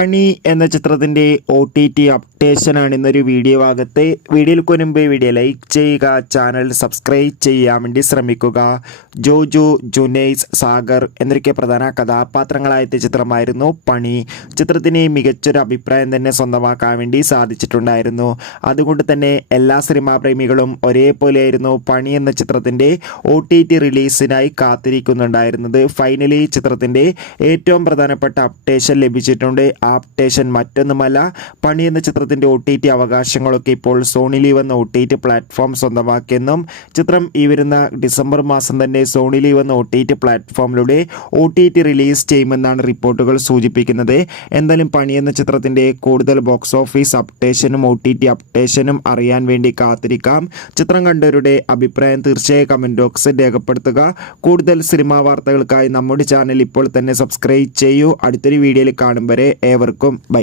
പണി എന്ന ചിത്രത്തിൻ്റെ OTT അപ്ഡേഷനാണ് ഇന്നൊരു വീഡിയോ ഭാഗത്ത്. വീഡിയോയിൽ മുൻപ് വീഡിയോ ലൈക്ക് ചെയ്യുക, ചാനൽ സബ്സ്ക്രൈബ് ചെയ്യാൻ വേണ്ടി ശ്രമിക്കുക. ജോജു, ജുനൈസ്, സാഗർ എന്നൊക്കെ പ്രധാന കഥാപാത്രങ്ങളായ ചിത്രമായിരുന്നു പണി. ചിത്രത്തിന് മികച്ചൊരു അഭിപ്രായം തന്നെ സ്വന്തമാക്കാൻ വേണ്ടി സാധിച്ചിട്ടുണ്ടായിരുന്നു. അതുകൊണ്ട് തന്നെ എല്ലാ സിനിമാ പ്രേമികളും ഒരേപോലെയായിരുന്നു പണി എന്ന ചിത്രത്തിൻ്റെ OTT റിലീസിനായി കാത്തിരിക്കുന്നുണ്ടായിരുന്നത്. ഫൈനലി ചിത്രത്തിൻ്റെ ഏറ്റവും പ്രധാനപ്പെട്ട അപ്ഡേഷൻ ലഭിച്ചിട്ടുണ്ട്. ആ അപ്ഡേഷൻ മറ്റൊന്നുമല്ല, പണി എന്ന ചിത്രത്തിൻ്റെ OTT അവകാശങ്ങളൊക്കെ ഇപ്പോൾ സോണി ലീവ് എന്ന OTT പ്ലാറ്റ്ഫോം സ്വന്തമാക്കിയെന്നും ചിത്രം ഈ വരുന്ന ഡിസംബർ മാസം തന്നെ സോണി ലീവ് എന്ന OTT പ്ലാറ്റ്ഫോമിലൂടെ OTT റിലീസ് ചെയ്യുമെന്നാണ് റിപ്പോർട്ടുകൾ സൂചിപ്പിക്കുന്നത്. എന്തായാലും പണി എന്ന ചിത്രത്തിൻ്റെ കൂടുതൽ ബോക്സ് ഓഫീസ് അപ്ഡേഷനും OTT അപ്ഡേഷനും അറിയാൻ വേണ്ടി കാത്തിരിക്കാം. ചിത്രം കണ്ടവരുടെ അഭിപ്രായം തീർച്ചയായും കമൻറ്റ് ബോക്സിൽ രേഖപ്പെടുത്തുക. കൂടുതൽ സിനിമാ വാർത്തകൾക്കായി നമ്മുടെ ചാനൽ ഇപ്പോൾ തന്നെ സബ്സ്ക്രൈബ് ചെയ്യൂ. അടുത്തൊരു വീഡിയോയിൽ കാണും വരെ ഏവർക്കും ബൈ.